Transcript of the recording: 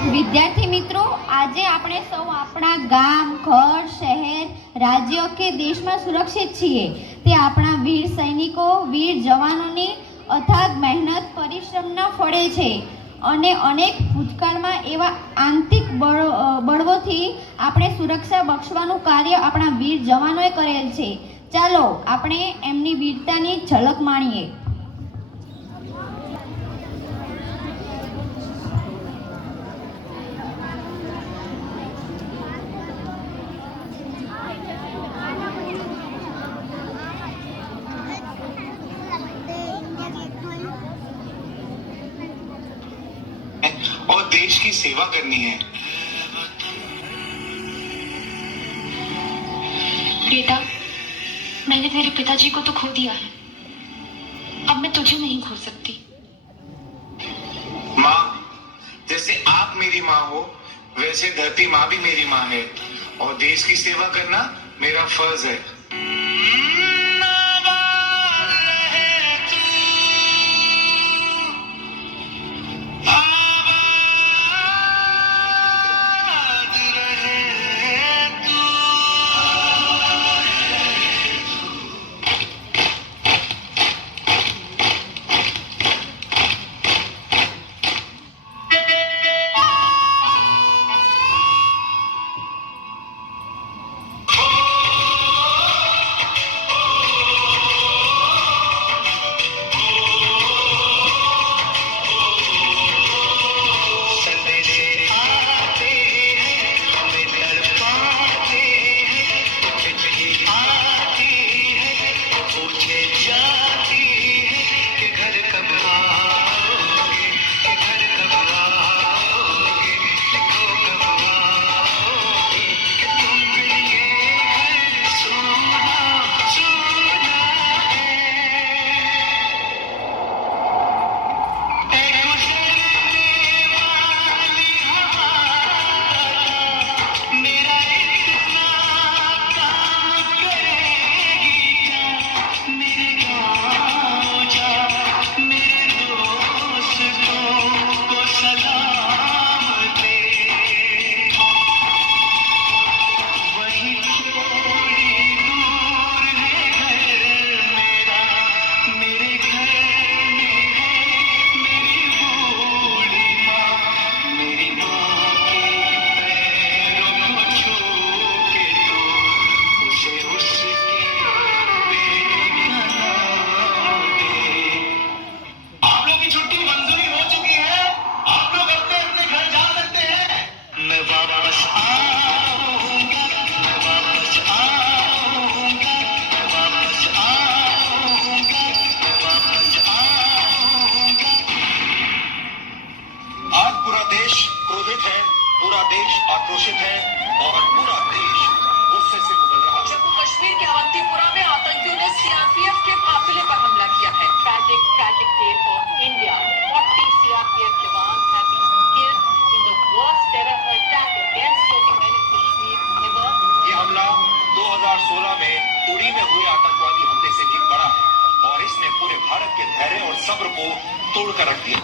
વિદ્યાર્થી મિત્રો, આજે આપણે સૌ આપણા ગામ, ઘર, શહેર, રાજ્ય કે દેશમાં સુરક્ષિત છીએ. તે આપણા વીર સૈનિકો, વીર જવાનોની અથાગ મહેનત, પરિશ્રમના ફળે છે. અને અનેક ભૂતકાળમાં એવા આંતરિક બળવોથી આપણે સુરક્ષા બક્ષવાનું કાર્ય આપણા વીર જવાનોએ કરેલ છે. ચાલો, આપણે એમની વીરતાની ઝલક માણીએ. देश की सेवा करनी है। बेटा मैंने तेरे पिताजी को तो खो दिया है। अब मैं तुझे नहीं खो सकती। माँ जैसे आप मेरी माँ हो वैसे धरती माँ भी मेरी माँ है। और देश की सेवा करना मेरा फ़र्ज़ है। के धैर्य और सब्र को तोड़कर रख दिया